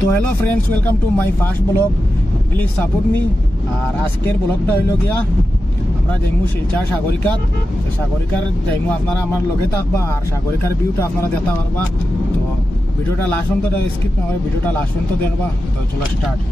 তো hello friends, welcome to my first blog. Please support me. আর আজকের ব্লগটা হইল গিয়া আমরা যাইমু শিলচর সাগরিকাত। সাগরিকার যাইমু, আপনারা আমার লগে থাকবা আর সাগরিকার ভিউটা আপনারা দেখতে পারবা। তো ভিডিওটা লাস্ট পর্যন্ত স্কিপ না করে ভিডিওটা লাস্ট পর্যন্ত দেখবা। তো চলো স্টার্ট।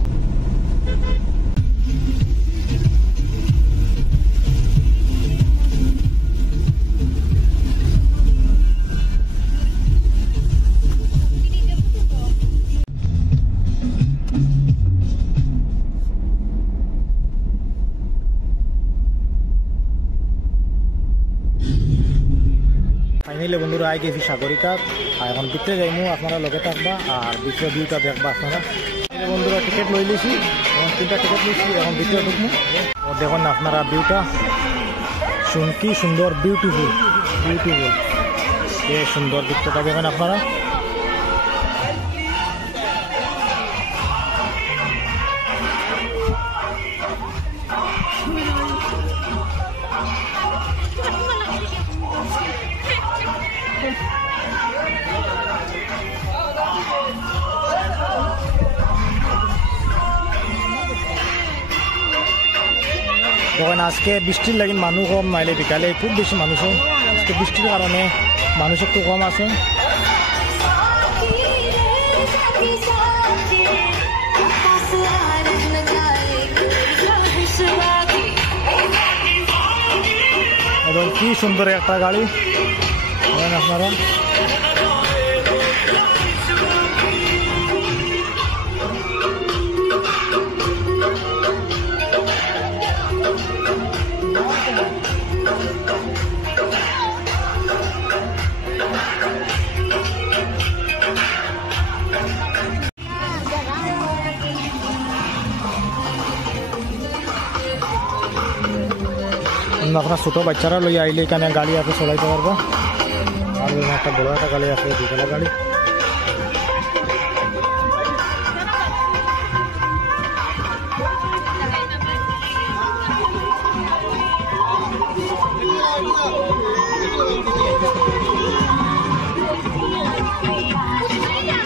ফাইনালি বন্ধুরা আই গেছি সাগরিকাত, আর এখন ভিতরে যাইমু, আপনারা লগে থাকবা আর ভিতরে ভিউটা দেখবা আপনারা। বন্ধুরা টিকিট লই লিছি, এখন 3টা টিকিট লিছি, এখন ভিতরে ঢুকবো। ও দেখুন আপনারা ভিউটা কি সুন্দর, বিউটিফুল বিউটিফুল, এ সুন্দর ভিতরটা দেখেন আপনারা। যখন আজকে বৃষ্টির লাগিন মানুষ কম, নাইলে বিকালে খুব বেশি মানুষ হয়। আজকে বৃষ্টির কারণে মানুষ একটু কম আছে। এবং কি সুন্দর একটা গাড়ি আপনারা। আপনার ছোটো বাচ্চারা লই আইলে এখানে গাড়ি আছে, চলাইতে পারবো। আর একটা বড় একটা গাড়ি আছে, দুতলা গাড়ি।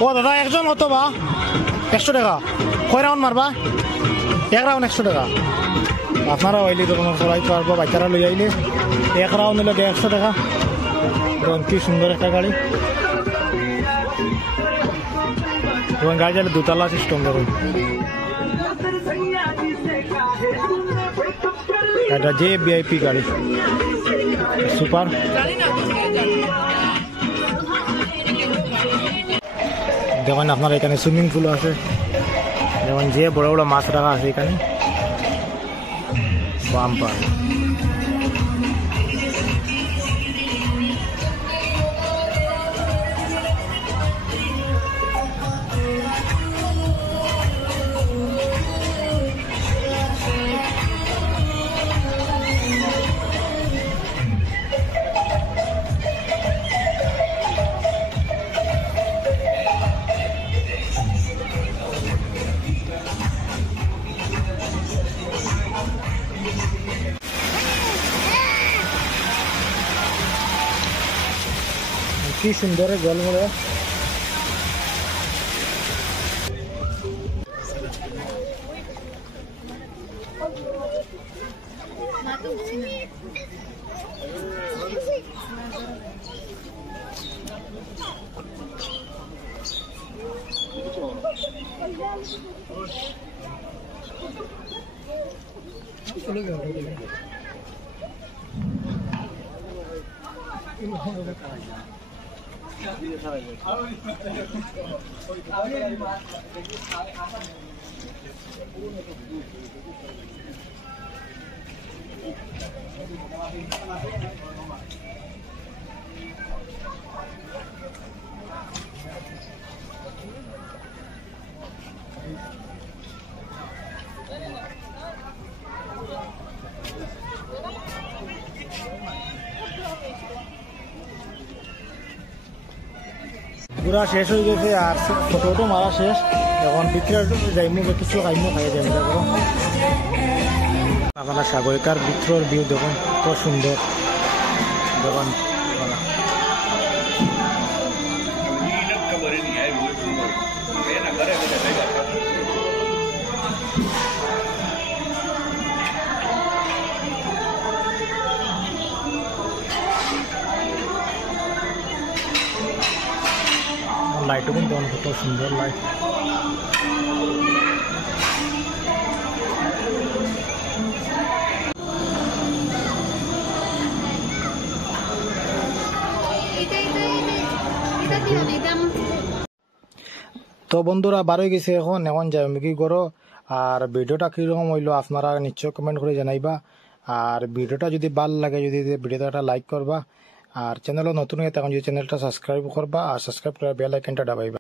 ও দাদা, একজন হতো বা 100 টাকা। কয় রাউন্ড মারবা? 1 রাউন্ড 100 টাকা। আপনারা আইলে তখন চলাইতে পারবো, বাচ্চারা লই আইলে 1 রাউন্ড হলো 100 টাকা। এবং কি সুন্দর একটা গাড়ি, এবং গাড়ি চাইলে দুতলা সিস্টেম ধরুন। এটা যে ভিআইপি গাড়ি, সুপার। দেখুন আপনার এখানে সুইমিং পুল আছে, যেমন যে বড় বড় মাছ রাখা আছে এখানে। বাম্পার কি সুন্দর জলমলে। ঘোরা শেষ হয়ে গেছে আর ফটো মারা শেষ। এখন ভিতরে যাইমু, কিছু খাইমু, খাইয়ে যাইমু। দেখো আপনারা সাগরিকার ভিতরের ভিউ দেখুন, কত সুন্দর। দেখুন লাইটও কিন্তু কত সুন্দর লাইট। তো বন্ধুরা বারোই গেছে, এখন যাবে কি করো। আর ভিডিওটা কিরকম হইলো আপনারা নিশ্চয় কমেন্ট করে জানাইবা। আর ভিডিওটা যদি ভালো লাগে, যদি ভিডিওটা একটা লাইক করবা, আর চ্যানেলও নতুন হয়ে তখন যদি চ্যানেলটা সাবস্ক্রাইব করবা, আর সাবস্ক্রাইব করে বেল আইকনটা দাবাইবা।